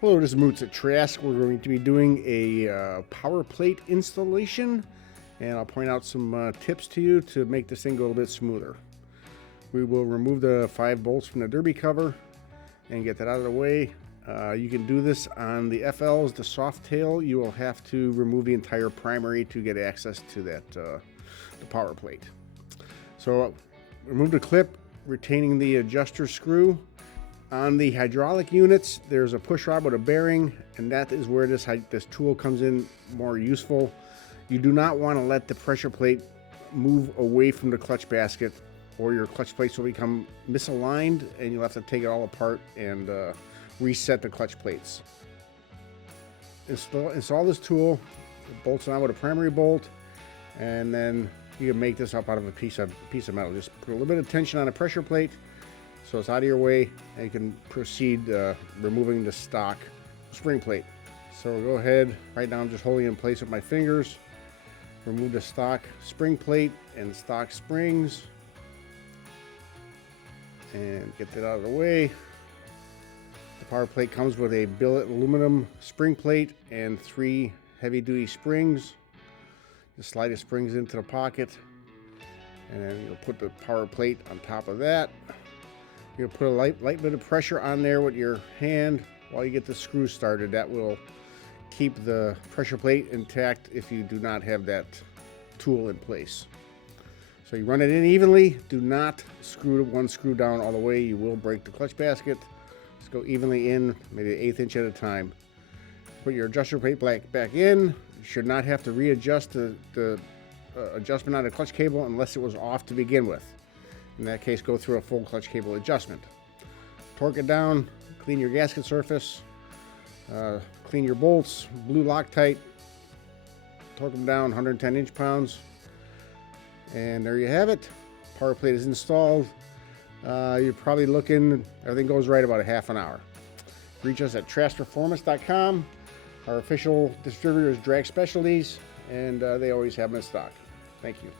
Hello, this is Moots at Trask. We're going to be doing a power plate installation, and I'll point out some tips to you to make this thing go a little bit smoother. We will remove the 5 bolts from the derby cover and get that out of the way. You can do this on the FLs, the soft tail. You will have to remove the entire primary to get access to that the power plate. So remove the clip, retaining the adjuster screw. On the hydraulic units, there's a push rod with a bearing, and that is where this tool comes in more useful. You do not want to let the pressure plate move away from the clutch basket, or your clutch plates will become misaligned, and you'll have to take it all apart and reset the clutch plates. Install this tool. It bolts on with a primary bolt, and then you can make this up out of a piece of metal. Just put a little bit of tension on a pressure plate, so it's out of your way, and you can proceed removing the stock spring plate. So we'll go ahead, right now I'm just holding it in place with my fingers. Remove the stock spring plate and stock springs, and get that out of the way. The power plate comes with a billet aluminum spring plate and 3 heavy-duty springs. Just slide the springs into the pocket, and then you'll put the power plate on top of that. You're going to put a light bit of pressure on there with your hand while you get the screw started. That will keep the pressure plate intact if you do not have that tool in place. So you run it in evenly. Do not screw one screw down all the way. You will break the clutch basket. Just go evenly in, maybe 1/8 inch at a time. Put your adjuster plate back in. You should not have to readjust the adjustment on the clutch cable unless it was off to begin with. In that case, go through a full clutch cable adjustment. Torque it down, clean your gasket surface, clean your bolts, blue Loctite, torque them down 110 inch-pounds, and there you have it. Power plate is installed. You're probably looking, everything goes right, about a half an hour. Reach us at traskperformance.com. Our official distributor is Drag Specialties, and they always have them in stock. Thank you.